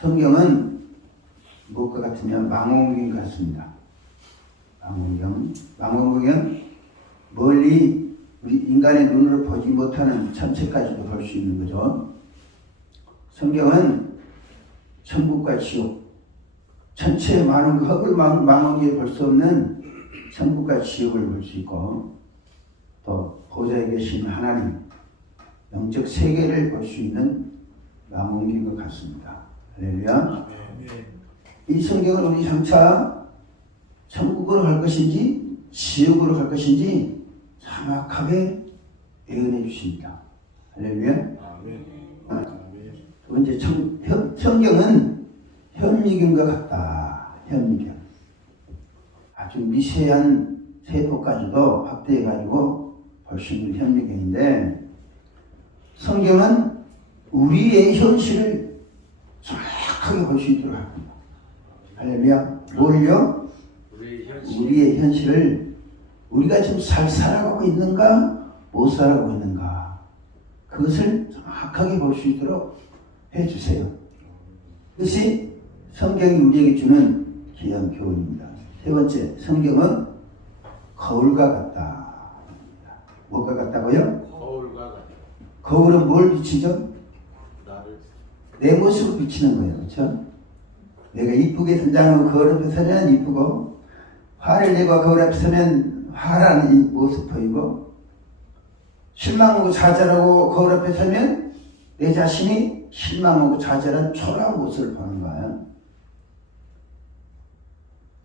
성경은 무엇과 같으면 망원경 같습니다. 망원경은 멀리 우리 인간의 눈으로 보지 못하는 천체까지도 볼 수 있는 거죠. 성경은 천국과 지옥, 천체의 많은 허블 망원경에 볼 수 없는 천국과 지옥을 볼 수 있고, 또 보좌에 계신 하나님, 영적 세계를 볼 수 있는 망원경과 같습니다. 할렐루야. 이 성경을 우리 장차 천국으로 갈 것인지 지옥으로 갈 것인지 정확하게 예언해 주십니다. 할렐루야. 두 번째, 성경은 현미경과 같다. 현미경. 아주 미세한 세포까지도 확대해가지고 볼 수 있는 현미경인데, 성경은 우리의 현실을 정확하게 볼 수 있도록 합니다. 할렐루야. 뭘요? 우리의 현실을 우리가 지금 잘 살아가고 있는가, 못 살아가고 있는가, 그것을 정확하게 볼 수 있도록 해주세요. 그것이 성경이 우리에게 주는 귀한 교훈입니다. 세 번째, 성경은 거울과 같다. 뭐가 같다고요? 거울과 같다. 거울은 뭘 비치죠? 내 모습을 비치는 거예요. 그렇죠? 내가 이쁘게 등장하고 거울 앞에 서면 이쁘고, 화를 내고 거울 앞에 서면 화라는 이 모습 보이고, 실망하고 좌절하고 거울 앞에 서면 내 자신이 실망하고 좌절한 초라한 모습을 보는 거예요.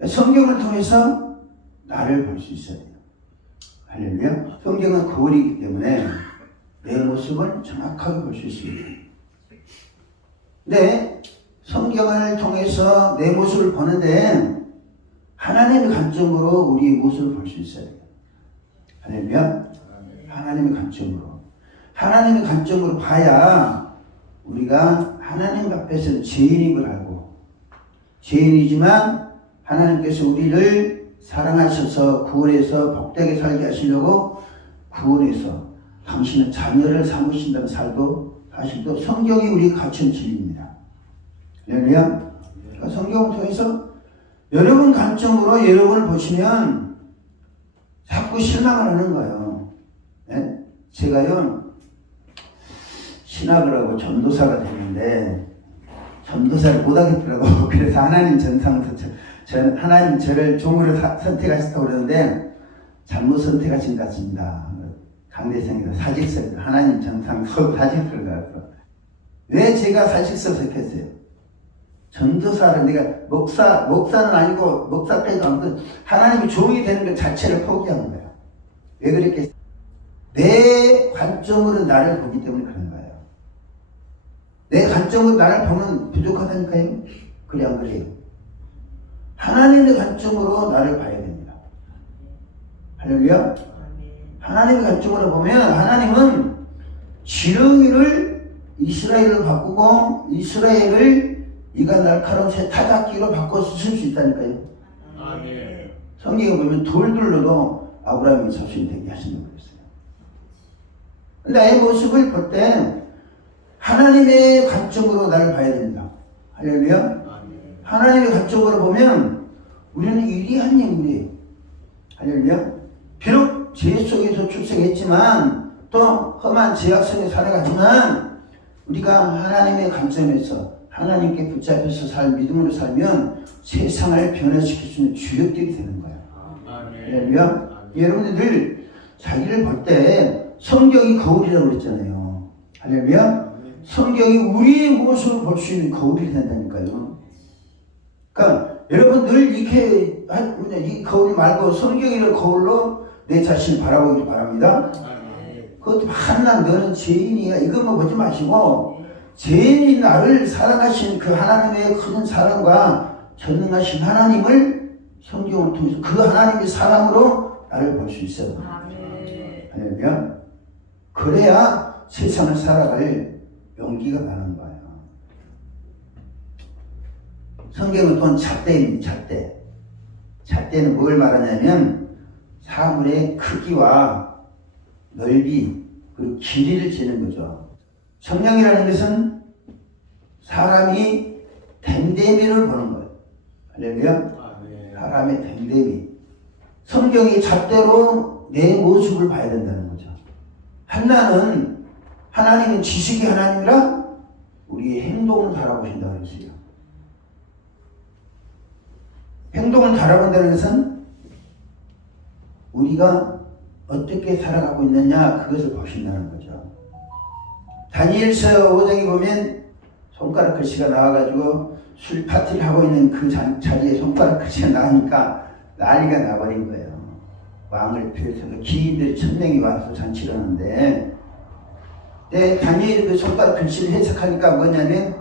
성경을 통해서 나를 볼 수 있어야 돼요. 할렐루야. 성경은 거울이기 때문에 내 모습을 정확하게 볼 수 있습니다. 근데 성경을 통해서 내 모습을 보는데 하나님의 관점으로 우리의 모습을 볼 수 있어야 돼요. 할렐루야. 하나님의 관점으로. 하나님의 관점으로 봐야 우리가 하나님 앞에서는 죄인임을 알고, 죄인이지만 하나님께서 우리를 사랑하셔서 구원해서 복되게 살게 하시려고 구원해서 당신은 자녀를 삼으신다는 사실도 성경이 우리에게 갖춘 진리입니다. 할렐루야. 그러니까 성경을 통해서 여러분 관점으로 여러분을 보시면 자꾸 실망을 하는 거예요. 네? 제가요, 신학을 하고 전도사가 됐는데 전도사를 못하겠더라고. 그래서 하나님 전상에서 하나님 저를 종으로 선택하셨다고 그러는데 잘못 선택하신 것 같습니다. 강대성에서 사직서, 하나님 전상 사직서를 가서 왜 제가 사직서 선택했어요? 전도사를, 내가 목사는 아니고 목사까지도 아니고 하나님이 종이 되는 것 자체를 포기한 거예요. 왜 그랬겠어요? 내 관점으로 나를 보기 때문에 그런 거예요. 내 관점으로 나를 보면 부족하다니까요. 그래 안 그래요? 하나님의 관점으로 나를 봐야 됩니다. 할렐루야. 하나님의 관점으로 보면 하나님은 지렁이를 이스라엘로 바꾸고 이스라엘을 이가 날카로운 새 타작기로 바꿔 쓸 수 있다니까요. 아멘. 성경에 보면 돌들로도 아브라함이 자손이 되게 하신다고 그랬어요. 나의 모습을 볼 때 하나님의 관점으로 나를 봐야 됩니다. 할렐루야. 하나님의 관점으로 보면 우리는 위대한 인물이에요. 할렐루야. 비록 죄 속에서 출생했지만 또 험한 죄악 속에 살아가지만 우리가 하나님의 관점에서 하나님께 붙잡혀서 믿음으로 살면 세상을 변화시킬 수 있는 주역들이 되는 거예요. 할렐루야. 여러분들 늘 자기를 볼 때 성경이 거울이라고 그랬잖아요. 할렐루야. 성경이 우리의 모습을 볼 수 있는 거울이 된다니까요. 그러니까 여러분 늘 이렇게 이 거울 말고 성경이라는 거울로 내 자신을 바라보기 바랍니다. 그것도 한낱 너는 죄인이야 이것만 보지 마시고 죄인인 나를 사랑하신 그 하나님의 큰 사랑과 전능하신 하나님을 성경을 통해서 그 하나님의 사랑으로 나를 볼 수 있어요. 할렐루야. 그래야 세상을 살아갈 용기가 나는 거예요. 성경은 또한 잣대입니다. 잣대는 뭘 말하냐면 사물의 크기와 넓이 그리고 길이를 재는 거죠. 성령이라는 것은 사람이 댐데미를 보는 거예요. 할렐루야. 사람의 댐데미. 성경이 잣대로 내 모습을 봐야 된다는 거죠. 한나는 하나님은 지식이 하나님이라 우리의 행동을 바라보신다고 그랬어요. 행동을 바라본다는 것은 우리가 어떻게 살아가고 있느냐 그것을 보신다는 거죠. 다니엘서 5장에 보면 손가락 글씨가 나와가지고 술 파티를 하고 있는 그 자리에 손가락 글씨가 나오니까 난리가 나버린 거예요. 왕을 비롯해서 기인들이 1000명이 와서 잔치를 하는데 다니엘이 그 손가락 글씨를 해석하니까 뭐냐면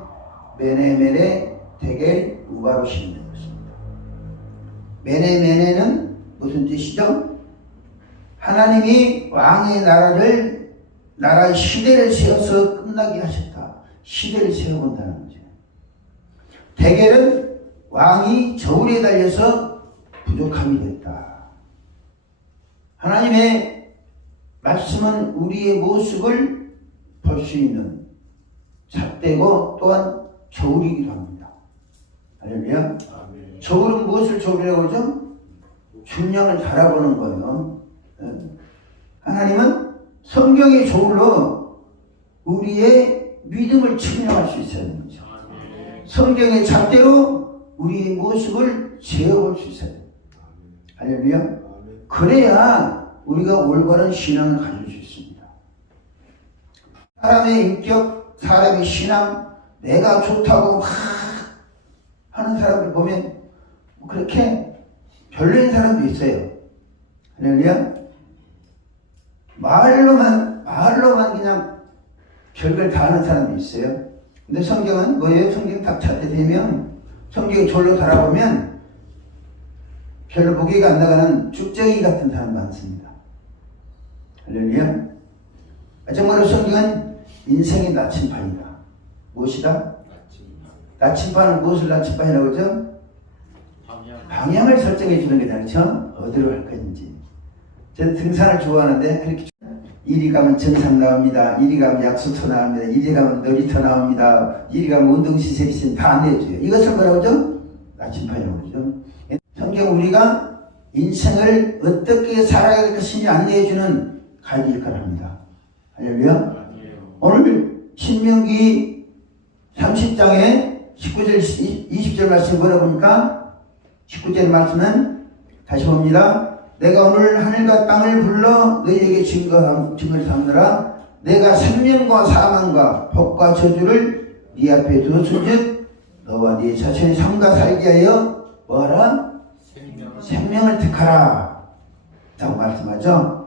메네메네 데겔 우바루시는 것입니다. 메네메네는 무슨 뜻이죠? 하나님이 왕의 나라의 시대를 세워서 끝나게 하셨다. 시대를 세워본다는 거죠. 데겔은 왕이 저울에 달려서 부족함이 됐다. 하나님의 말씀은 우리의 모습을 볼 수 있는 잣대고 또한 저울이기도 합니다. 할렐루야. 저울은 무엇을 저울이라고 그러죠? 중량을 달아보는 거예요. 하나님은 성경의 저울로 우리의 믿음을 측량할 수 있어야 하는 거죠. 성경의 잣대로 우리의 모습을 재어볼 수 있어야 돼요. 할렐루야. 그래야 우리가 올바른 신앙을 가질 수 있습니다. 사람의 인격, 사람의 신앙, 내가 좋다고 막 하는 사람들 보면 그렇게 별로인 사람도 있어요. 할렐루야. 말로만 그냥 별걸 다 하는 사람도 있어요. 근데 성경은 뭐예요? 성경 딱 찾게 되면 성경 절로 달아보면 별로 무게가 안 나가는 쭉정이 같은 사람 많습니다. 할렐루야. 정말로 성경은 인생의 나침판이다. 무엇이다? 나침판은 무엇을 나침판이라고 하죠? 방향을 설정해 주는 거다. 그렇죠? 어디로 할 건지. 저는 등산을 좋아하는데 그렇게 이리 가면 정상 나옵니다. 이리 가면 약수터 나옵니다. 이리 가면 놀이터 나옵니다. 이리 가면 운동시설이 있으면 다 안내해줘요. 이것을 뭐라고 하죠? 나침판이라고 하죠. 성경 우리가 인생을 어떻게 살아야 할 것인지 안내해주는 가이드 역할을 합니다. 할렐루야. 오늘 신명기 30장에 19절 20절 말씀 뭐라고 합니까? 19절 말씀은 다시 봅니다. 내가 오늘 하늘과 땅을 불러 너희에게 증거를 삼느라 내가 생명과 사망과 복과 저주를 네 앞에 두었은즉 너와 네 자신의 삶과 살게 하여 뭐하라? 생명을 택하라 라고 말씀하죠.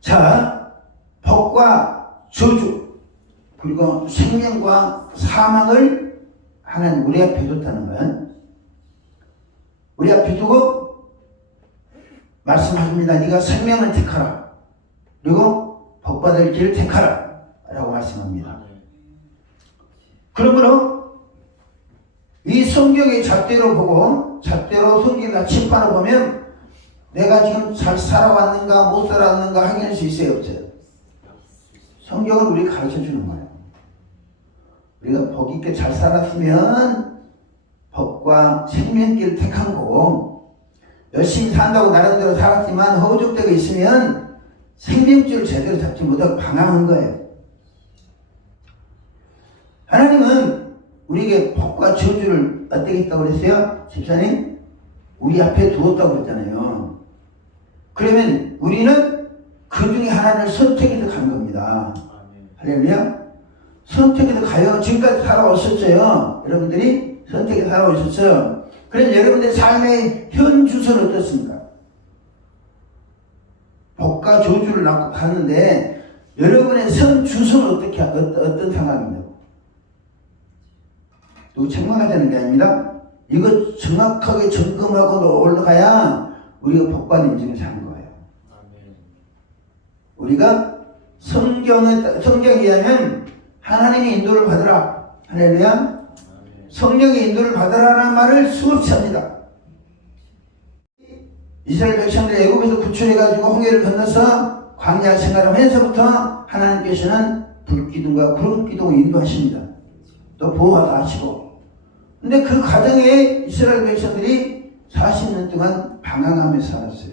자, 복과 저주 그리고 생명과 사망을 하나님 우리 앞에 뒀다는 건 우리 앞에 두고 말씀하십니다. 네가 생명을 택하라. 그리고 복받을 길을 택하라. 라고 말씀합니다. 그러므로 이 성경의 잣대로 보고 잣대로 성경의 나침판을 보면 내가 지금 잘 살아왔는가 못 살아왔는가 확인할 수 있어요? 없어요? 성경은 우리가 가르쳐주는 거예요. 우리가 복 있게 잘 살았으면 법과 생명길을 택한 거고 열심히 산다고 나름대로 살았지만 허우적대가 있으면 생명줄을 제대로 잡지 못하고 방황한 거예요. 하나님은 우리에게 복과 저주를 어떻게 했다고 그랬어요? 집사님? 우리 앞에 두었다고 그랬잖아요. 그러면 우리는 그 중에 하나를 선택해서 간 겁니다. 할렐루야. 선택해서 가요. 지금까지 살아오셨어요. 여러분들이 선택해서 살아오셨어요. 그럼 여러분들의 삶의 현 주소는 어떻습니까? 복과 저주를 낳고 갔는데 여러분의 선 주소는 어떤 상황이냐고. 누구 책망하자는 게 아닙니다. 이거 정확하게 점검하고 올라가야 우리가 복받는 인생을 사는 거예요. 우리가 성경에 의하면 하나님의 인도를 받으라. 할렐루야. 성령의 인도를 받으라는 말을 수없이 합니다. 이스라엘 백성들이 애굽에서 구출해가지고 홍해를 건너서 광야 생활을 하면서부터 하나님께서는 불기둥과 구름기둥을 인도하십니다. 또 보호도 하시고. 근데 그 과정에 이스라엘 백성들이 40년 동안 방황하며 살았어요.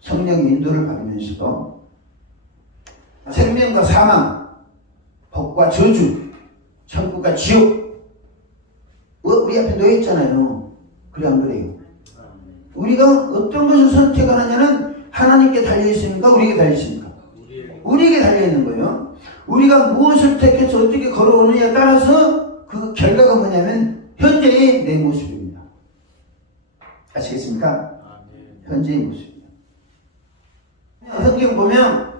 성령의 인도를 받으면서도 생명과 사망, 복과 저주, 천국과 지옥 우리 앞에 놓여 있잖아요. 그래 안 그래요? 우리가 어떤 것을 선택하느냐는 하나님께 달려있습니까? 우리에게 달려있습니까? 우리에게 달려있는 거예요. 우리가 무엇을 택해서 어떻게 걸어오느냐에 따라서 그 결과가 뭐냐면 현재의 내 모습입니다. 아시겠습니까? 현재의 모습이에요. 성경 보면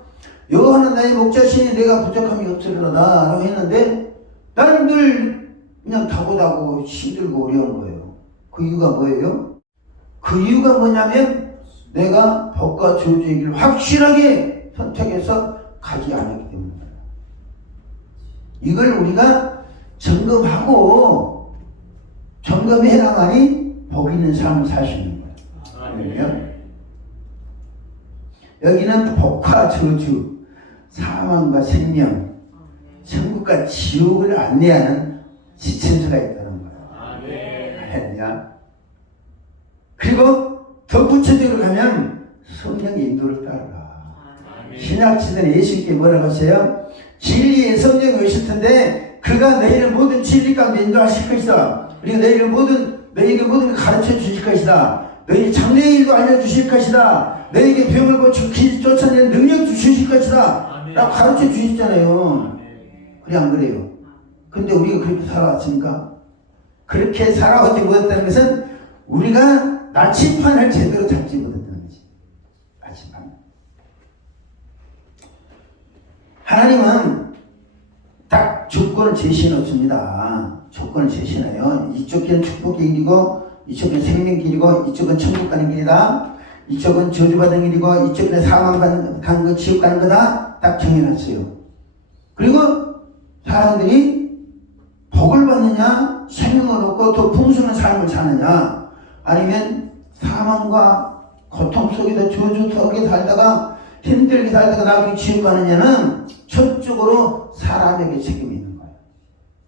여호와는 나의 목자시니 내가 부족함이 없으리로다 라고 했는데 나는 늘 그냥 다고다고 힘들고 어려운 거예요. 그 이유가 뭐예요? 그 이유가 뭐냐면 내가 복과 저주의 길을 확실하게 선택해서 가지 않았기 때문입니다. 이걸 우리가 점검하고 점검해 나가니 복 있는 삶을 살 수 있는 거예요. 여기는 복과 저주, 사망과 생명, 천국과 지옥을 안내하는 지침서가 있다는 거예요. 할렐루야. 그리고 덧붙여적으로 가면 성령의 인도를 따르라. 신약시대는 예수님께 뭐라고 하세요? 진리의 성령이 오실 텐데 그가 너희를 모든 진리 가운데 인도하실 것이다. 그리고 너희를 너희에게 모든 걸 가르쳐 주실 것이다. 너희 장래의 일도 알려주실 것이다. 너희에게 병을 고쳐 길 쫓아내는 능력 주실 것이다. 라고 가르쳐 주셨잖아요. 그래 안 그래요? 근데 우리가 그렇게 살아왔습니까? 그렇게 살아오지 못했다는 것은 우리가 나침판을 제대로 잡지 못했다는 거지. 나침판. 하나님은 딱 조건을 제시해 놓습니다. 조건을 제시해요. 이쪽 길은 축복의 길이고 이쪽은 생명 길이고 이쪽은 천국 가는 길이다. 이쪽은 저주받은 길이고 이쪽은 사망 가는 거 지옥 가는 거다. 딱 정해놨어요. 그리고 사람들이 복을 받느냐 생명을 얻고 더 풍성한 삶을 사느냐 아니면 사망과 고통 속에서 저주 속에 살다가 힘들게 살다가 나중에 지옥 가느냐는 전적으로 사람에게 책임이 있는 거예요.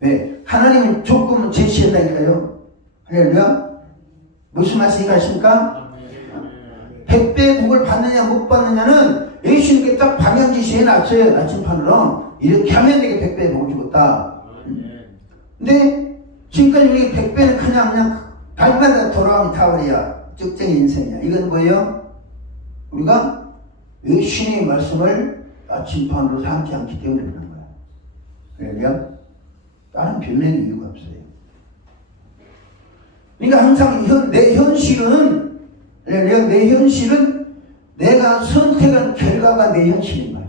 왜? 하나님은 조건을 제시한다니까요. 할렐루야. 무슨 말씀이 하십니까? 100배의 복을 받느냐 못 받느냐는 예수님께 딱 방향 지시해 놨어요. 나침판으로. 이렇게 하면 내게 100배의 복을 주겠다. 근데 지금까지 우리 100배는 그냥 달마다 돌아오면 타버려야 적정의 인생이야. 이건 뭐예요? 우리가 예수님의 말씀을 나침판으로 삼지 않기 때문에 그런 거야. 그러니까 다른 변명의 이유가 없어요. 그러니까 항상 내 현실은 내가 선택한 결과가 내 현실인 거야.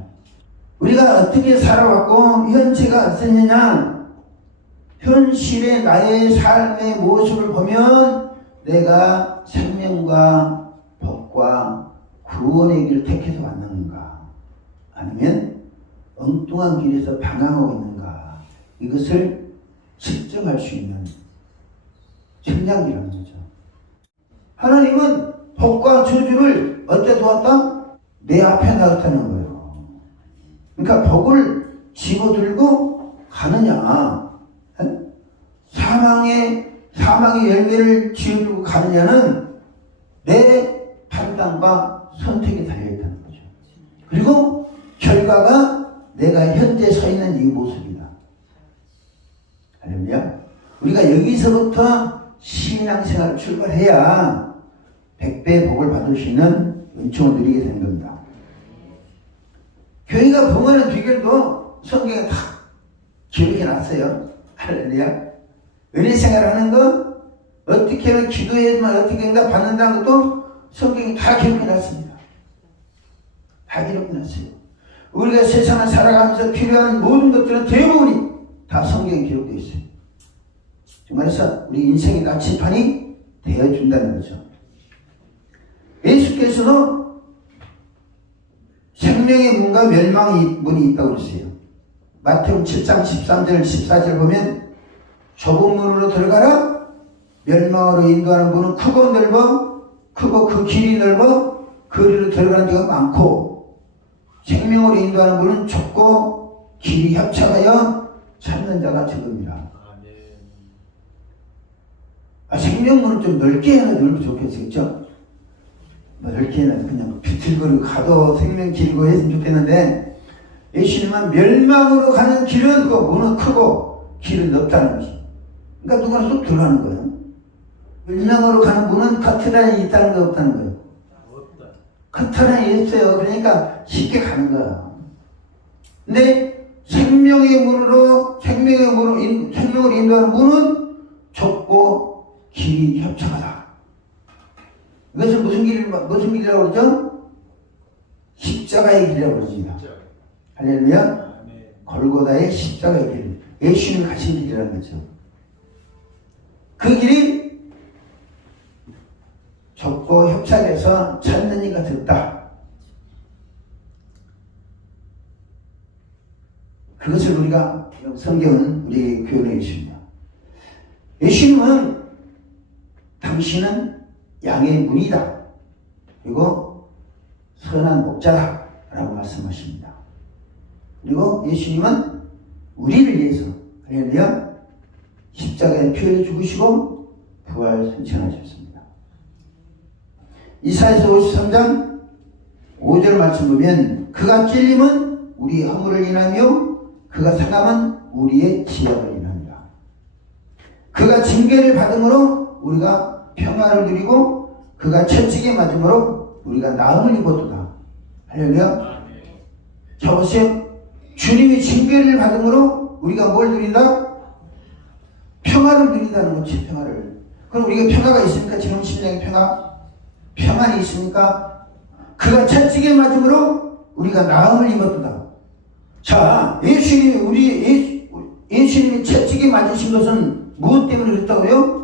우리가 어떻게 살아왔고 현재가 어떠느냐 현실의 나의 삶의 모습을 보면 내가 생명과 복과 구원의 길을 택해서 왔는가 아니면 엉뚱한 길에서 방황하고 있는가 이것을 측정할 수 있는 측량기라는 거죠. 하나님은 복과 저주를 어디다 두었다? 내 앞에 놔뒀다는 거예요. 그러니까 복을 집어들고 가느냐 사망의 열매를 지어주고 가느냐는 내 판단과 선택에 달려있다는 거죠. 그리고 결과가 내가 현재 서 있는 이 모습이다. 할렐루야. 우리가 여기서부터 신앙생활을 출발해야 100배의 복을 받을 수 있는 은총을 누리게 되는 겁니다. 교회가 봉하는 비결도 성경에 다 기록해 놨어요. 할렐루야. 은혜 생활하는 거 어떻게 하면 기도해야지만 어떻게 응답 받는다는 것도 성경이 다 기록해 놨습니다. 다 기록해 놨어요. 우리가 세상을 살아가면서 필요한 모든 것들은 대부분이 다 성경에 기록되어 있어요. 말해서 우리 인생의 나침판이 되어준다는 거죠. 예수께서도 생명의 문과 멸망의 문이 있다고 그랬어요. 마태복음 7장 13절 14절 보면 좁은 문으로 들어가라 멸망으로 인도하는 문은 크고 넓어 크고 그 길이 넓어 거리로 들어가는 데가 많고 생명으로 인도하는 문은 좁고 길이 협착하여 찾는 자가 적음이라. 생명문을 좀 넓게 해놔 넓으면 좋겠어요. 그쵸? 넓게 해놔 그냥 비틀거리고 가도 생명 길고 했으면 좋겠는데, 예수님은 멸망으로 가는 길은 그 문은 크고 길은 넓다는 것이. 그러니까 누구나 쏙 들어가는 거예요. 멸망으로 가는 문은 커트라인이 있다는 거 없다는 거예요. 커트라인이 있어요. 그러니까 쉽게 가는 거야. 근데 생명의 문으로 생명을 인도하는 문은 좁고 길이 협착하다. 이것을 무슨 길이라고 그러죠? 십자가의 길이라고 그럽니다. 할렐루야. 골고다의 십자가의 길. 예수님이 가신 길이라는 거죠. 그 길이 좁고 협착해서 찾는 이가 됐다. 그것을 우리가 성경은 우리에게 교훈해 주십니다. 예수님은 당신은 양의 문이다. 그리고 선한 목자다. 라고 말씀하십니다. 그리고 예수님은 우리를 위해서 할렐루야 십자가에 피 흘려 죽으시고 부활 승천하셨습니다. 이사야서 53장 5절 말씀 보면 그가 찔림은 우리의 허물을 인하며 그가 상함은 우리의 지약을 인합니다. 그가 징계를 받음으로 우리가 평화를 누리고 그가 채찍에 맞음으로 우리가 나음을 입었도다. 할렐루야. 자 보세요. 주님이 징계를 받음으로 우리가 뭘 누린다? 평화를 누린다는 거지. 평화를. 그럼 우리가 평화가 있습니까? 지금 심령의 평화? 평안이 있습니까? 그가 채찍에 맞음으로 우리가 나음을 입었도다. 자, 예수님이 채찍에 맞으신 것은 무엇 때문에 그랬다고요?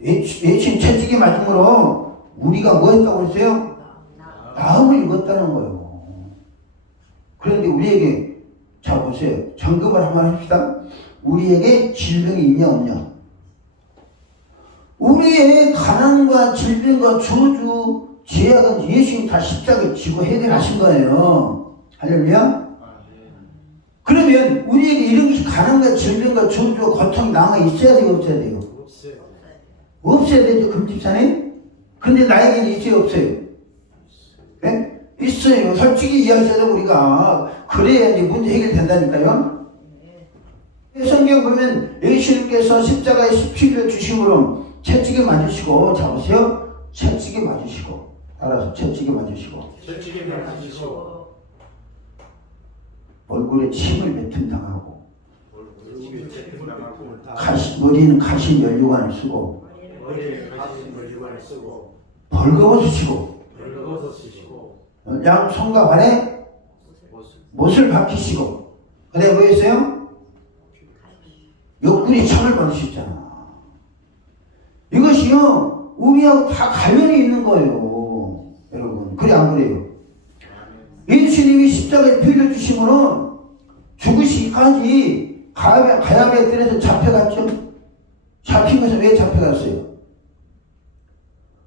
예수님 채찍에 맞음으로 우리가 뭐 했다고 했어요? 나음을 입었다는 거예요. 그런데 우리에게, 자 보세요. 점검을 한번 합시다. 우리에게 질병이 있냐 없냐? 우리의 가난과 질병과 저주, 죄악은 예수님 다 십자가에 지고 해결하신 거예요. 할렐루야? 그러면 우리에게 이런 것이 가난과 질병과 저주와 고통이 남아 있어야 돼요? 없어야 돼요? 없어야 되죠. 금집사님? 근데 나에게는 있어요? 없어요? 네? 있어요. 솔직히 이야기하자 우리가. 그래야 이제 문제 해결된다니까요. 성경 보면 예수님께서 십자가에 피를 주심으로 채찍에 맞으시고, 자 보세요. 채찍에 맞으시고, 따라서 채찍에 맞으시고, 얼굴에 침을 뱉음당하고, 머리는 가신 연료관을 쓰고, 벌거벗어 쓰시고, 양 손과 발에 못을 박히시고, 그 다음에 뭐 했어요? 옆구리 창을 받으셨잖아. 이것이요, 우리하고 다 관련이 있는 거예요. 여러분. 그래, 안 그래요? 예수님이 십자가에 피 흘려주심으로 죽으시기까지 가야의 뜰에서 잡혀갔죠? 잡힌 것은 왜 잡혀갔어요?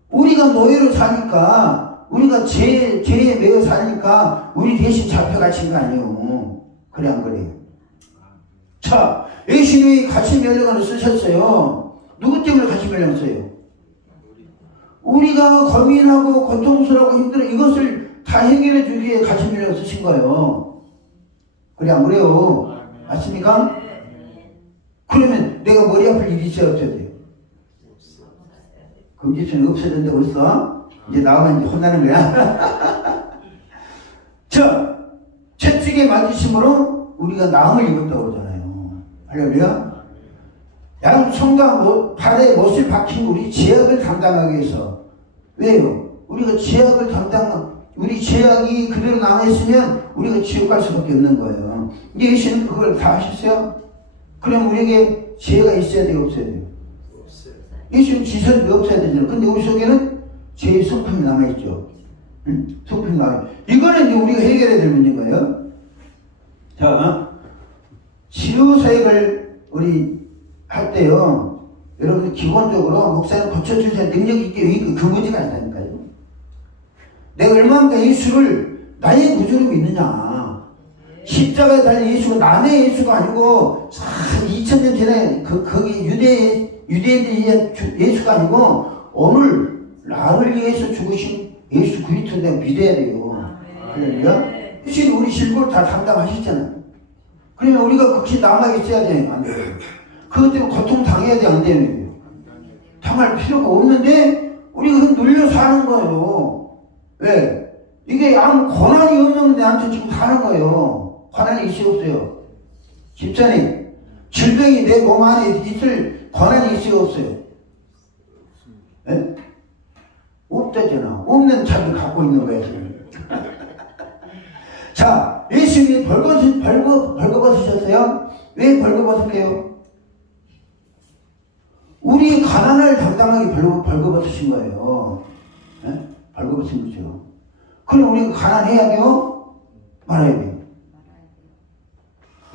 우리가 노예로 사니까, 우리가 죄에 매여 사니까, 우리 대신 잡혀가신 거 아니에요. 그래, 안 그래요? 자, 예수님이 가시면령을 쓰셨어요. 누구 때문에 가시면령 써요? 우리가 고민하고 고통스러워 힘들어 이것을 다 해결해 주기 위해 가시면령 쓰신 거예요. 그래, 안 그래요? 맞습니까? 그러면 내가 머리 아플 일이 있어야 없어야 돼요? 금지수는 없어야 된다 벌써? 이제 나오면 이제 혼나는 거야. 자, 채찍에 맞으심으로 우리가 나음을 입었다고 그러잖아요. 할렐루야. 양 손과 발에 못을 박힌 우리 죄악을 담당하기 위해서. 왜요? 우리가 죄악을 우리 죄악이 그대로 남아있으면 우리가 지옥 갈 수밖에 없는 거예요. 이제 예수님 그걸 다 하셨어요? 그럼 우리에게 죄가 있어야 돼요? 없어야 돼요? 예수님 지선이 없어야 되잖아요. 근데 우리 속에는 죄의 성품이 남아있죠. 성품이 남아있죠. 이거는 이제 우리가 해결해야 될 문제인 거예요. 자, 치유사역을 우리 할 때요, 여러분 기본적으로 목사님 고쳐주셔야 능력 있게 그 문제가 아니다니까요. 내가 얼마나 예수를 나의 구주로 믿느냐. 십자가에 달린 예수가 남의 예수가 아니고 2000년 전에 거기 유대인들의 예수가 아니고 오늘 나를 위해서 죽으신 예수 그리스도를 내가 믿어야 돼요. 그러니까 예수님 우리 실골 다 담당하셨잖아요. 그러면 우리가 거기 남아 있어야 돼요? 안 돼요? 그것 때문에 고통 당해야 돼? 안 돼요? 당할 필요가 없는데 우리가 눌려 사는 거예요. 왜? 이게 아무 고난이 없는 데한테 지금 사는 거예요. 고난이 있어요? 없어요? 집사님, 질병이 내 몸 안에 있을 고난이 있어요? 없어요? 네? 없다잖아. 없는 자기 갖고 있는 거야 지금. 자, 예수님이 벌거벗으셨어요? 왜 벌거벗을게요? 우리 가난을 담당하기 벌거벗으신 거예요. 네? 벌거벗은 거죠. 그럼 우리가 가난해야 돼요? 말아야 돼요.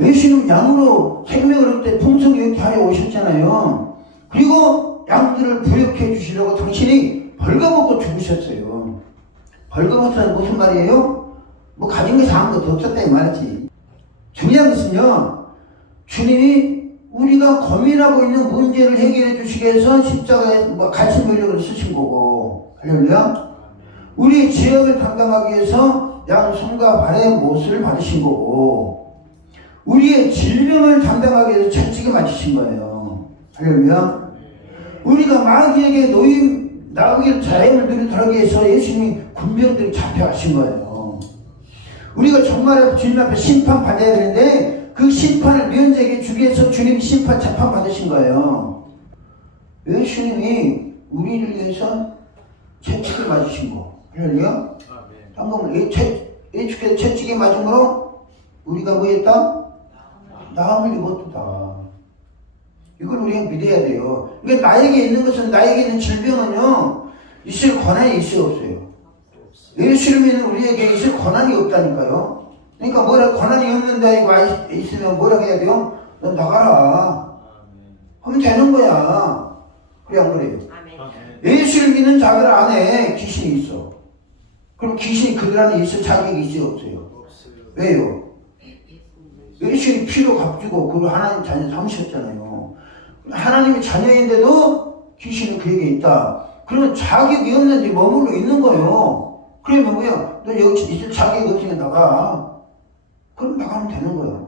예수님은 양으로 생명을 얻을 때 풍성히 하려 오셨잖아요. 그리고 양들을 부역해 주시려고 당신이 벌거벗고 죽으셨어요. 벌거벗은 무슨 말이에요? 뭐 가진 것이 아무것도 없었다 이 말이지. 중요한 것은요, 주님이 우리가 고민하고 있는 문제를 해결해 주시기 위해서 십자가에 가신 권력을 쓰신 거고, 할렐루야. 우리 지역을 담당하기 위해서 양손과 발의 못을 받으신 거고, 우리의 질병을 담당하기 위해서 채찍에 맞추신 거예요. 할렐루야. 우리가 마귀에게 나오기를 자행을 누리도록 위해서 예수님이 군병들이 잡혀가신 거예요. 우리가 정말 주님 앞에 심판 받아야 되는데 그 심판을 면제하게 주기 위해서 주님이 재판 받으신 거예요. 예수님이 우리를 위해서 채찍을 맞으신 거. 할렐루야. 방금 예수께서 채찍에 맞은 거로 우리가 뭐 했다? 나음을 입었다. 이걸 우리가 믿어야 돼요. 그러니까 나에게 있는 것은, 나에게 있는 질병은요, 있을 권한이 있어요, 없어요? 예수를 믿는 우리에게 있을 권한이 없다니까요. 그러니까 뭐라 권한이 없는데 이거 있으면 뭐라 해야 돼요? 너 나가라 하면 되는 거야. 그래 안 그래요? 예수를 믿는 자들 안에 귀신이 있어. 그럼 귀신이 그들 안에 있을 자격이 있어요, 없어요? 왜요? 예수님이 피로 값주고 그걸 하나님 자녀 삼으셨잖아요. 하나님의 자녀인데도 귀신은 그에게 있다. 그러면 자격이 없는데 머물러 있는 거예요. 그러면 뭐야? 너 여기 있을 자격이 없으면 나가. 그럼 나가면 되는 거야.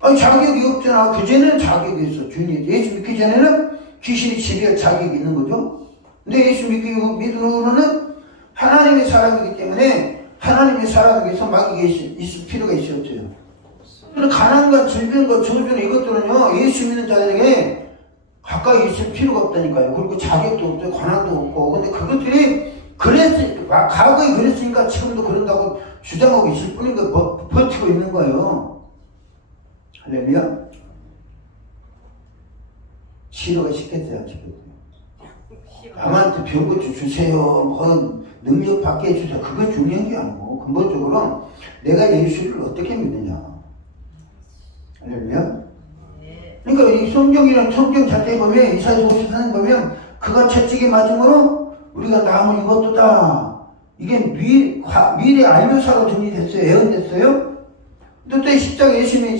아니 자격이 없잖아. 그전에는 자격이 있어. 주인이 예수 믿기 전에는 귀신이 지배할 자격이 있는 거죠. 근데 예수 믿으로는 하나님의 사람이기 때문에 하나님의 사람에게서 마귀가 있을 필요가 있었어요. 그런 가난과 질병과 저주는 이것들은요, 예수 믿는 자들에게 가까이 있을 필요가 없다니까요. 그리고 자격도 없고 권한도 없고. 근데 그것들이 과거에 그랬으니까 지금도 그런다고 주장하고 있을 뿐인 거 버티고 있는 거예요. 할렐루야. 치료가 쉽겠어요, 안 쉽겠어요? 남한테 병 고쳐 주세요. 뭐 능력 받게 해주세요. 그거 중요한 게 아니고 근본적으로 내가 예수를 어떻게 믿느냐. 할렐루야. 그러니까 이 성경 자체에 보면 이사야 54장 보면 그가 채찍에 맞음으로 우리가 나음을 입었도다. 이게 미래 알묘사로 정리됐어요. 예언됐어요. 또 십자가 예수님이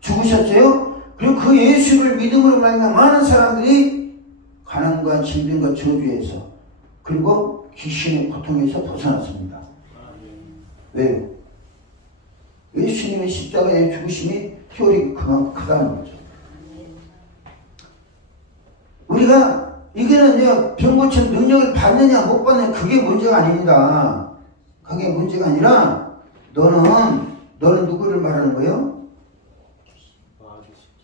죽으셨어요. 그리고 그 예수를 믿음으로 말미암아 많은 사람들이 가난과 질병과 저주에서 그리고 귀신의 고통에서 벗어났습니다. 왜요? 예수님의 십자가의 죽으심이 효력이 그만큼 크다는 거죠. 우리가 이게는요, 병 고치는 능력을 받느냐 못 받느냐 그게 문제가 아닙니다. 그게 문제가 아니라 너는 누구를 말하는 거예요?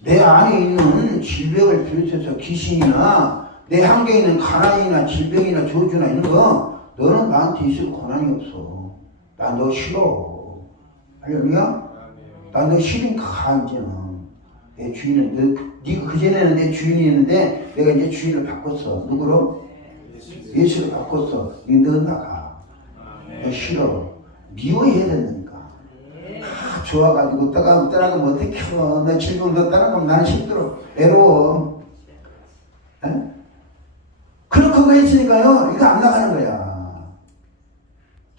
내 안에 있는 질병을 비롯해서 귀신이나 내 한계에 있는 가난이나 질병이나 저주나 이런 거 너는 나한테 있을 권한이 없어. 나 너 싫어. 할렐루야? 나 너 싫으니까 가 이제는. 내 주인은 네가 그전에는 내 주인이었는데 내가 이제 주인을 바꿨어. 누구로? 예수를 바꿨어. 너 나가. 너 싫어. 미워해야 된다니까. 좋아가지고 떠나가면 어떡해. 너 질병도 떠나가면 나는 힘들어. 외로워. 에? 그런 그거 했으니까요. 이거 안 나가는 거야.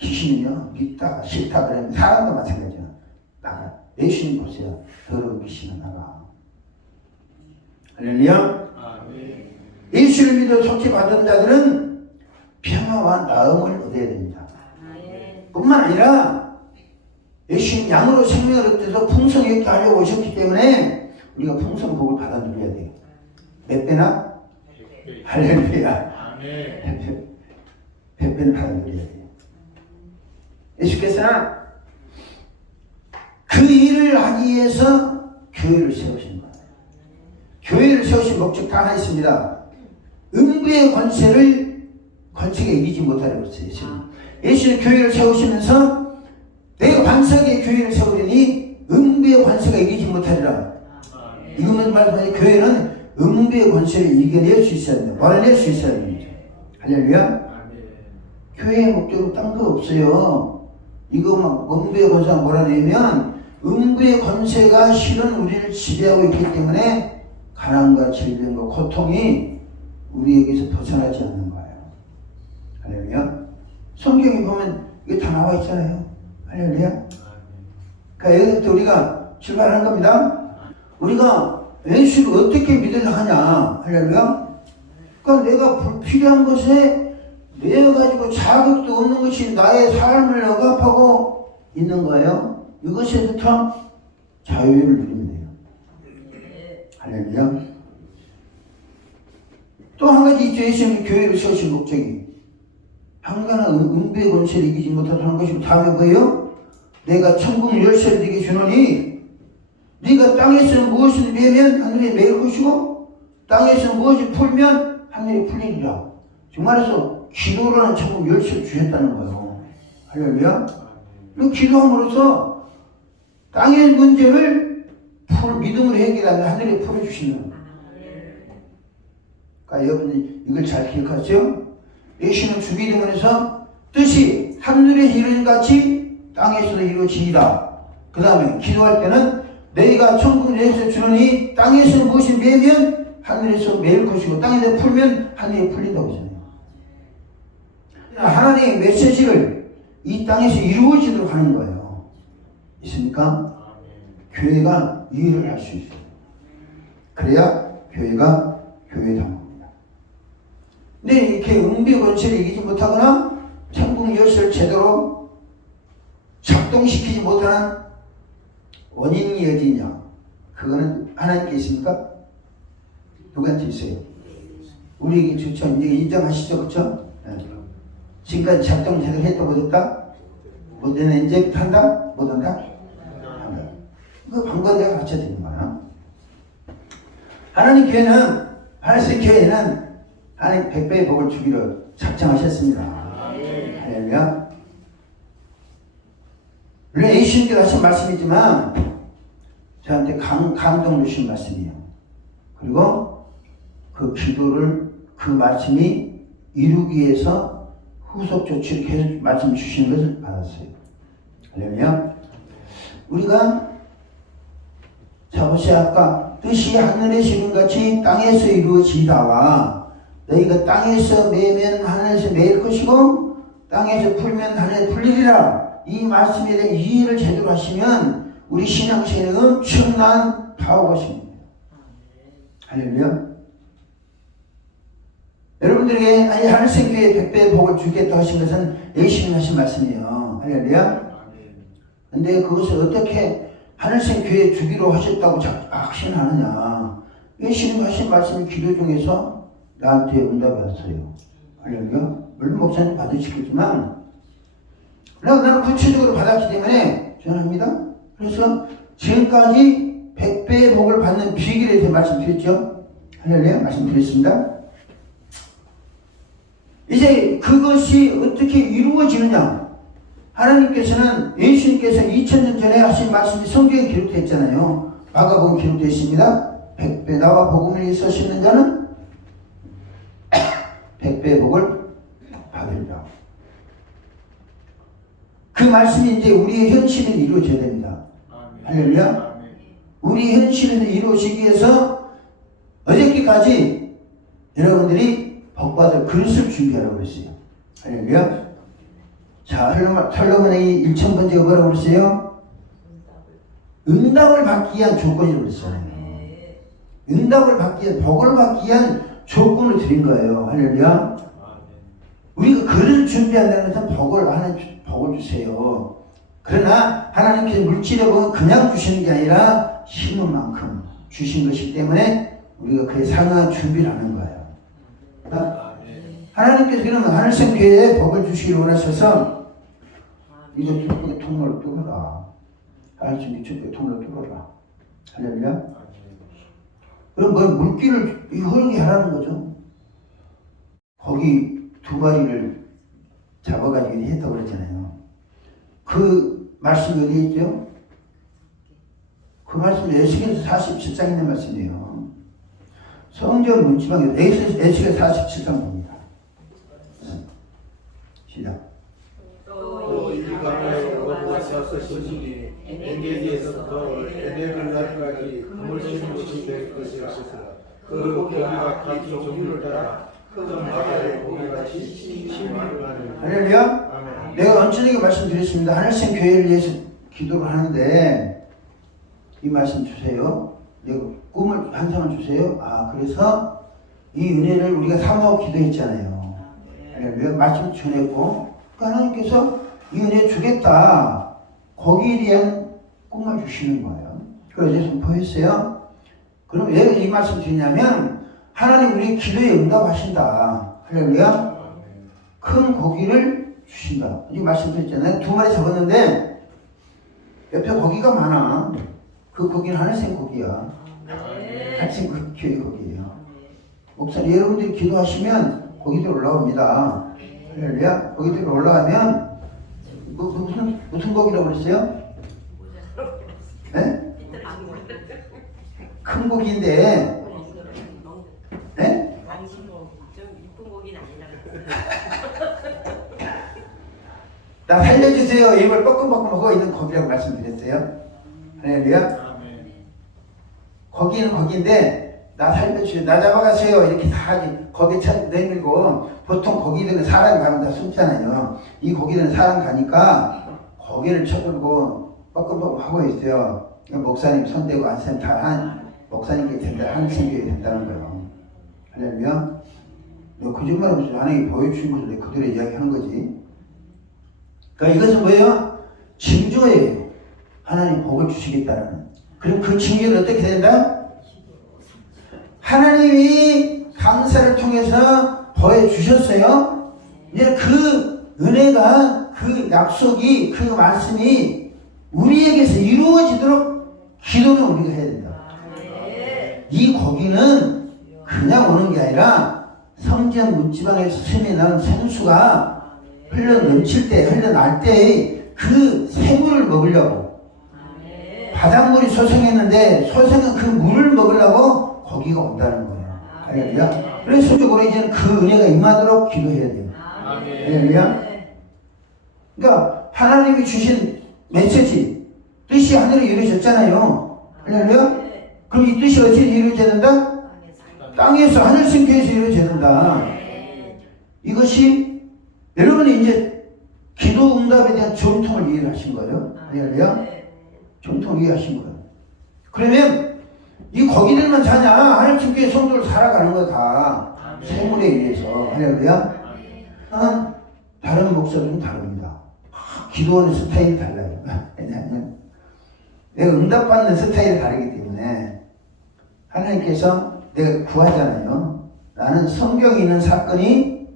귀신은요, 믿다가 싫다 그러면 사람도 마찬가지야. 나가. 예수님 보세요. 더러운 귀신은 나가. 할렐루야. 예수를 믿어 속죄받은 자들은 평화와 나음을 얻어야 됩니다. 뿐만 아니라 예수님 양으로 생명을 얻어서 풍성하게 하려고 오셨기 때문에 우리가 풍성 복을 받아 누려야 돼요. 몇 배나? 할렐루야. 100배는 받아 누려야 돼요. 예수께서는 그 일을 하기 위해서 교회를 세우신 거예요. 교회를 세우신 목적 다 하나 있습니다. 음부의 권세가 이기지 못하려고 했어요. 예수는 교회를 세우시면서 내가 반석의 교회를 세우려니 음부의 권세가 이기지 못하리라. 이것만 말하면 교회는 음부의 권세를 이겨낼 수 있어야 됩니다. 몰아낼 수 있어야 됩니다. 할렐루야. 교회의 목적은 딴 거 없어요. 이거만 음부의 권세가 몰아내면 음부의 권세가 실은 우리를 지배하고 있기 때문에 가난과 질병과 고통이 우리에게서 벗어나지 않는 거예요. 할렐루야. 성경에 보면 이게 다 나와 있잖아요. 할렐루야. 그러니까 여기부터 우리가 출발하는 겁니다. 우리가 예수를 어떻게 믿으려 하냐. 할렐루야. 그러니까 내가 불필요한 것에 내어가지고 자극도 없는 것이 나의 삶을 억압하고 있는 거예요. 이것에부터 자유를 누리면 돼요. 할렐루야. 또 한 가지 있죠. 예수님이 교회를 세우신 목적이 한가한 음부의 권세를 이기지 못하도록 하는 것이고, 다음에 뭐예요? 내가 천국 열쇠를 네게 주노니 네가 땅에서는 무엇을 매면 하늘에 매일 것이고 땅에서는 무엇을 풀면 하늘에 풀리리라. 즉 말해서 기도라는 천국 열쇠를 주셨다는 거예요. 할렐루야. 그 기도함으로써 땅의 문제를 믿음으로 해결하면 하늘에 풀어주시는 거예요. 그러니까 여러분이 이걸 잘 기억하세요. 예수는 주기도문에서 뜻이 하늘에 이루어진 같이 땅에서도 이루어지이다. 그 다음에 기도할 때는 너희가 천국 열쇠를 주노니 땅에서 무엇이 매면 하늘에서 매일 것이고 땅에서 풀면 하늘에 풀린다고 하잖아요. 하나님의 메시지를 이 땅에서 이루어지도록 하는 거예요. 있습니까? 교회가 이 일을 할 수 있어요. 그래야 교회가 교회다운 겁니다. 근데 이렇게 음부의 권세를 이기지 못하거나 천국 열쇠를 제대로 작동시키지 못하는 원인이 어디 있냐? 그거는 하나님께 있습니까? 누구한테 있어요? 우리에게 좋죠. 이제 인정하시죠, 그렇죠? 네. 지금까지 작동 제대로 했다 못했다? 못했나? 이제 한다? 못한다? 한다. 그 방법대로 갖춰야 되는 거야. 하나님 교회는 하나님 100배의 복을 주기로 작정하셨습니다. 할렐루야. 물론 예수님께서 하신 말씀이지만 저한테 감동 주신 말씀이에요. 그리고 그 기도를 그 말씀이 이루기 위해서 후속 조치를 계속 말씀 주시는 것을 받았어요. 할렐루야. 우리가 자 보세요. 아까 뜻이 하늘에 지금같이 땅에서 이루어지다와 너희가 땅에서 매면 하늘에서 매일 것이고 땅에서 풀면 하늘에 풀리리라. 이 말씀에 대한 이해를 제대로 하시면 우리 신앙생활에 엄청난 파워가 생깁니다. 할렐루야. 여러분들에게 하늘생교회 100배의 복을 주겠다고 하신 것은 예수님 하신 말씀이에요. 할렐루야. 근데 그것을 어떻게 하늘생교회에 주기로 하셨다고 확신하느냐. 예수님 하신 말씀이 기도 중에서 나한테 응답이 왔어요. 할렐루야. 물론 목사님 받으시겠지만 나는 구체적으로 받았기 때문에 전합니다. 그래서 지금까지 100배의 복을 받는 비결에 대해서 말씀드렸죠. 할렐루야. 말씀드렸습니다. 이제 그것이 어떻게 이루어지느냐. 하나님께서는 예수님께서 2000년 전에 하신 말씀이 성경에 기록되어 있잖아요. 마가복음 기록되어 있습니다. 100배 나와 복음을 위해서 싣는 자는 100배의 복을 받으리라. 그 말씀이 이제 우리의 현실을 이루어져야 됩니다. 할렐루야. 우리 현실을 이루어지기 위해서 어저께까지 여러분들이 복받을 그릇을 준비하라고 했어요. 할렐루야. 자, 솔로몬의 1000번째가 뭐라고 그랬어요? 응답을 받기 위한 조건이라고 그랬잖아요. 응답을 받기 위한, 복을 받기 위한 조건을 드린 거예요. 할렐루야. 우리가 글을 준비한다는 것은 복을 주세요. 그러나 하나님께서 물질의 복은 그냥 주시는 게 아니라 심은 만큼 주신 것이기 때문에 우리가 그에 상응한 준비를 하는 거예요. 하나님께서 그러면 하늘색 교회에 복을 주시기를 원하셔서 이거 뚜껑에 통로를 뚫어라. 하늘색 교회 통로를 뚫어라. 할렐루야. 그럼 뭐 물기를 흐르게 하라는 거죠. 거기 2마리를 잡아가지고 했다고 그랬잖아요. 그 말씀이 어디 있죠? 그 말씀이 에스겔서 47장에 있는 말씀이에요. 성전 문지방에 에스겔 47장 봅니다. 시작. 또 이리가에 여호와께서 쓰시니 엔게디에서부터 에네글라까지 그물심을 될 것이라 하셨으나 그 고기가 각 종류를 따라 큰 바다의 고기같이 심하는. 할렐루야. 내가 언제나 말씀드렸습니다. 하늘색 교회를 위해서 기도를 하는데 이 말씀 주세요. 내가 꿈을 환상을 주세요. 그래서 이 은혜를 우리가 사모하고 기도했잖아요. 할렐루야. 말씀 전했고 하나님께서 이 은혜 주겠다. 거기에 대한 꿈을 주시는 거예요. 그래서 이제 선포했어요. 그럼 왜 이 말씀 드리냐면 하나님 우리 기도에 응답하신다. 할렐루야. 큰 고기를 주신다. 이 말씀드렸잖아요. 2마리 잡았는데 옆에 고기가 많아. 그 고기는 하늘색 고기야. 하늘색 교회 고기예요. 목사님 여러분들이 기도하시면 고기들 올라옵니다. 할렐루야. 고기들 올라가면 무슨 고기라고 그랬어요? 네? 큰 고기인데 네? 좀 이쁜 고기는 아니라. 나 살려주세요. 입을 뻐끔뻐끔 하고 있는 고기라고 말씀드렸어요. 할렐루야. 거기는 거기인데 나 살려주세요. 나 잡아가세요. 이렇게 다 거기에 내밀고 보통 고기들은 사람 가면 다 숨잖아요. 이 고기들은 사람 가니까 고기를 쳐들고 뻐끔뻐끔 하고 있어요. 목사님 손대고 안쌤 다 목사님께 된다. 한신교에 된다는 거예요. 할렐루야. 너 거짓말하면서 하나님이 보여주신 것을 내 그대로 이야기하는 거지. 그러니까 이것은 뭐예요? 징조예요. 하나님 복을 주시겠다는. 그럼 그 징조는 어떻게 된다? 하나님이 강사를 통해서 보여주셨어요. 이제 그 은혜가, 그 약속이, 그 말씀이 우리에게서 이루어지도록 기도는 우리가 해야 된다. 이 고기는 그냥 오는 게 아니라 성전 문지방에서 샘이 나는 생수가 흘러넘칠 때, 흘러날 때의 그 새물을 먹으려고. 바닷물이 소생했는데 소생한 그 물을 먹으려고 고기가 온다는 거예요. 할렐루야. 그래서 순적으로 이제는 그 은혜가 임하도록 기도해야 돼요. 할렐루야. 그러니까 하나님이 주신 메시지, 뜻이 하늘에 이루어졌잖아요. 할렐루야. 그럼 이 뜻이 어디서 이루어져야 된다? 땅에서, 하늘 생태에서 이루어져야 된다. 이것이 여러분이 이제 기도 응답에 대한 정통을 이해하신 거예요. 할렐루야. 정통을 이해하신 거예요. 그러면 이 거기들만 자냐? 하늘 생태의 성도를 살아가는 거다. 세물에 의해서. 할렐루야. 다른 목사들은 다릅니다. 기도하는 스타일이 달라요. 왜냐하면 내가 응답받는 스타일이 다르기 때문에 하나님께서 내가 구하잖아요. 나는 성경에 있는 사건이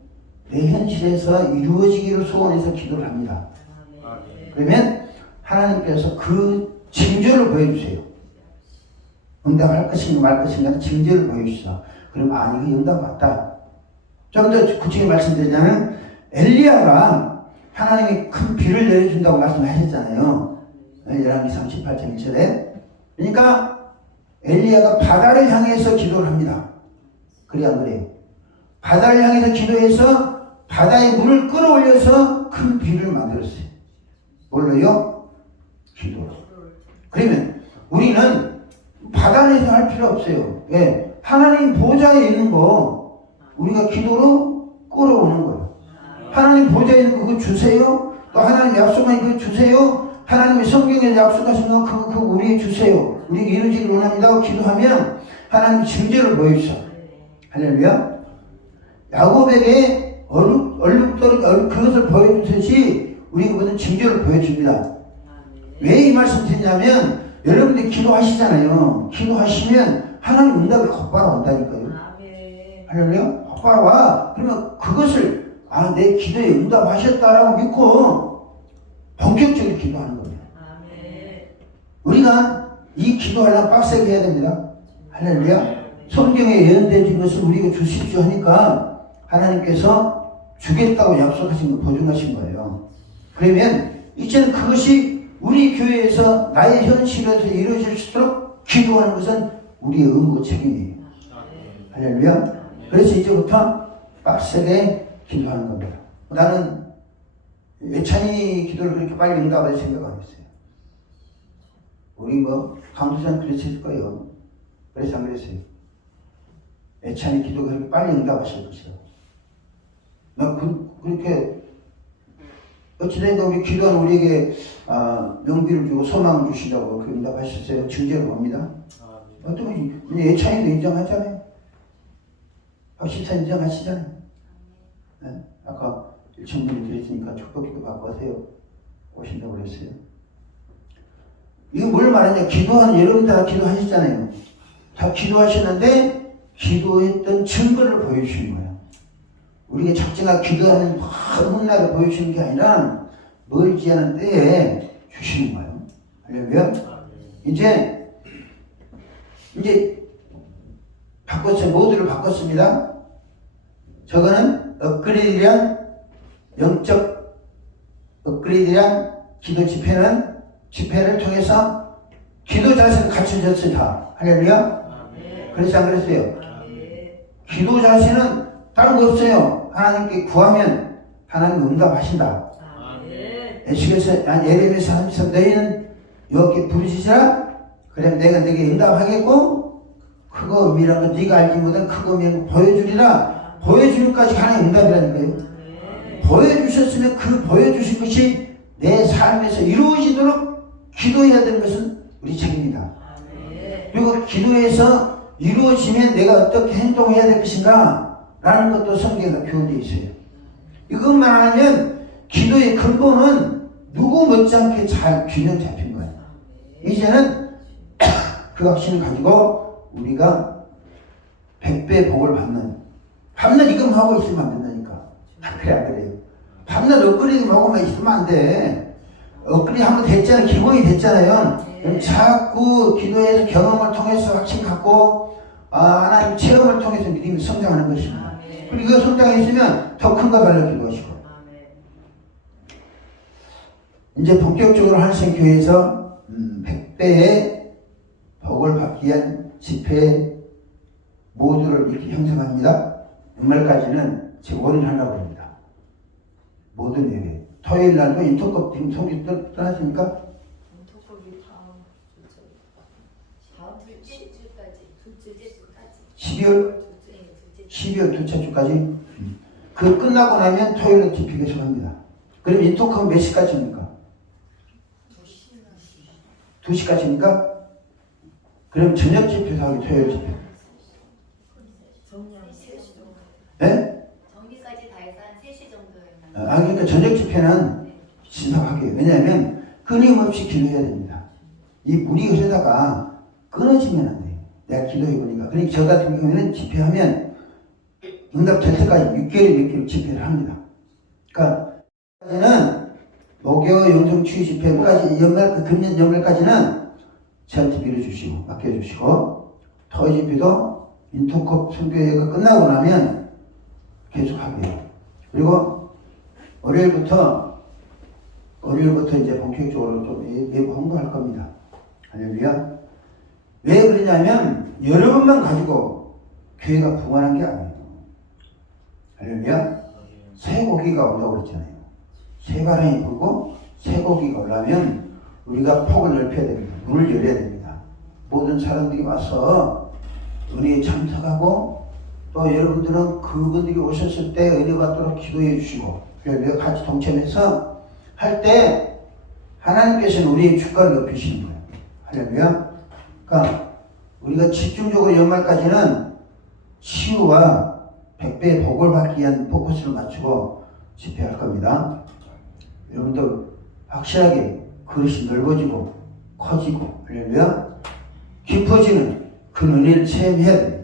내 현실에서 이루어지기를 소원해서 기도를 합니다. 그러면 하나님께서 그 징조를 보여주세요. 응답할 것인가 말 것인가 징조를 보여주시죠. 그럼 이거 응답 맞다. 좀 더 구체적으로 말씀드리자면 엘리야가 하나님이 큰 비를 내려준다고 말씀하셨잖아요. 열왕기 38장 1절에. 그러니까 엘리야가 바다를 향해서 기도를 합니다. 그래 안 그래요? 바다를 향해서 기도해서 바다의 물을 끌어올려서 큰 비를 만들었어요. 뭘로요? 기도로. 그러면 우리는 바다에서 할 필요 없어요. 왜? 하나님 보좌에 있는 거 우리가 기도로 끌어오는 거예요. 하나님 보좌에 있는 거 그거 주세요. 또 하나님 약속한 그 주세요. 하나님이 성경에 약속하신 거 그거 우리에게 주세요. 우리 이루기를 원합니다. 기도하면 하나님 징조를 보여주셔. 할렐루야. 야곱에게 얼룩덜 그것을 보여주듯이 우리 그것은 징조를 보여줍니다. 왜 이 말씀 드리냐면 여러분들이 기도하시잖아요. 기도하시면 하나님 응답이 곧바로 온다니까요. 할렐루야. 곧바로 와. 그러면 그것을 내 기도에 응답하셨다라고 믿고 본격적으로 기도하는 겁니다. 우리가 이 기도하려면 빡세게 해야 됩니다. 할렐루야. 성경에 예언된 것을 우리가 주십시오 하니까 하나님께서 주겠다고 약속하신 거 보증하신 거예요. 그러면 이제는 그것이 우리 교회에서 나의 현실에서 이루어질 수 있도록 기도하는 것은 우리의 의무 책임이에요. 할렐루야. 그래서 이제부터 빡세게 기도하는 겁니다. 나는 예찬이 기도를 그렇게 빨리 응답할 생각 안 했어요. 우리 강두산 그랬을 거예요. 그래서 안 그랬어요. 예찬이 기도가 그렇게 빨리 응답하실 것이요. 그렇게 어찌됐든 우리 기도하는 우리에게 명비를 주고 소망을 주시려고 그 응답하셨어요. 증제로 봅니다. 어떤 예찬이도 인정하잖아요. 박십사 인정하시잖아요. 네? 아까 일천분이 드렸으니까 축복기도 받고 하세요. 오신다고 그랬어요. 이거 뭘 말하냐? 기도하는 여러분 다 기도하셨잖아요. 다 기도하셨는데 기도했던 증거를 보여주시는 거예요. 우리가 작정하게 기도하는 훗날을 보여주시는 게 아니라 멀지 않은 때에 주시는 거예요. 할렐루야. 이제 바꿨어요. 모두를 바꿨습니다. 저거는 업그레이드란 영적 업그레이드란 기도 집회를 통해서 기도 자세를 갖춰졌습니다. 할렐루야. 그래서 안 그랬어요? 기도 자세는 다른 거 없어요. 하나님께 구하면 하나님 응답하신다. 예레미야서 33 너희는 여호와께 부르시라. 그러면 내가 네게 응답하겠고 그거 의미란 건 네가 알지 못한 그거 의미를 보여주리라. 보여주기까지 하나님 응답이라니까요. 보여주셨으면 그 보여주신 것이 내 삶에서 이루어지도록 기도해야 되는 것은 우리 책임이다. 그리고 기도해서 이루어지면 내가 어떻게 행동해야 될 것인가 라는 것도 성경에 표현되어 있어요. 이것만 하면 기도의 근본은 누구 못지않게 잘 균형 잡힌 거예요. 이제는 그 확신을 가지고 우리가 100배 복을 밤낮 이것만 하고 있으면 안 된다니까. 그래 안 그래요? 밤낮 업그레이드 하고만 있으면 안 돼. 업그레이드 한번 됐잖아요. 기본이 됐잖아요. 그럼 자꾸 기도해서 경험을 통해서 확신 갖고 하나님 체험을 통해서 믿음이 성장하는 것입니다. 그리고 이거 성장했으면 더 큰 거 달라 기도하시고. 이제 본격적으로 한생교회에서 100배의 복을 받기 위한 집회 모두를 이렇게 형성합니다. 연말까지는 제 오늘 하려고 합니다. 모든 예배. 토요일 날도 인터컵 지금 성기 떠났습니까? 인터컵이 다음 둘째 주까지. 12월 둘째 주까지. 그 끝나고 나면 토요일에 집회 개설합니다. 그럼 인터컵 몇 시까지입니까? 2시까지입니까? 그럼 저녁 집회도 하기 토요일 집회. 네? 정리까지 다 해서 한 3시 정도에. 그러니까 저녁 집회는 신속하게. 왜냐하면 끊임없이 기도해야 됩니다. 이 물이 흐르다가 끊어지면 안 돼요. 내가 기도해보니까. 그러니까 저 같은 경우에는 집회하면 응답 될 때까지 6개월 집회를 합니다. 그러니까 까지는 목요 영성추위 집회까지 금년 연말까지는 저한테 밀어주시고 맡겨주시고 토요 집회도 인터컵 선교회가 끝나고 나면 계속 하고요. 그리고 월요일부터 이제 본격적으로 좀 예고 홍보할 겁니다. 할렐루야. 왜 그러냐면 여러분만 가지고 교회가 부활한 게 아니에요. 할렐루야. 쇠고기가 온다고 그랬잖아요. 쇠바람이 불고 쇠고기가 올라면 우리가 폭을 넓혀야 됩니다. 문을 열어야 됩니다. 모든 사람들이 와서 은혜에 참석하고 또 여러분들은 그분들이 오셨을 때 은혜 받도록 기도해 주시고 그래서 같이 동참해서 할 때 하나님께서는 우리의 주가를 높이시는 거예요. 할렐루야. 그러니까 우리가 집중적으로 연말까지는 치유와 100배의 복을 받기 위한 포커스를 맞추고 집회할 겁니다. 여러분들 확실하게 그릇이 넓어지고 커지고 할렐루야 깊어지는 그 은혜를 체험해야 됩니다.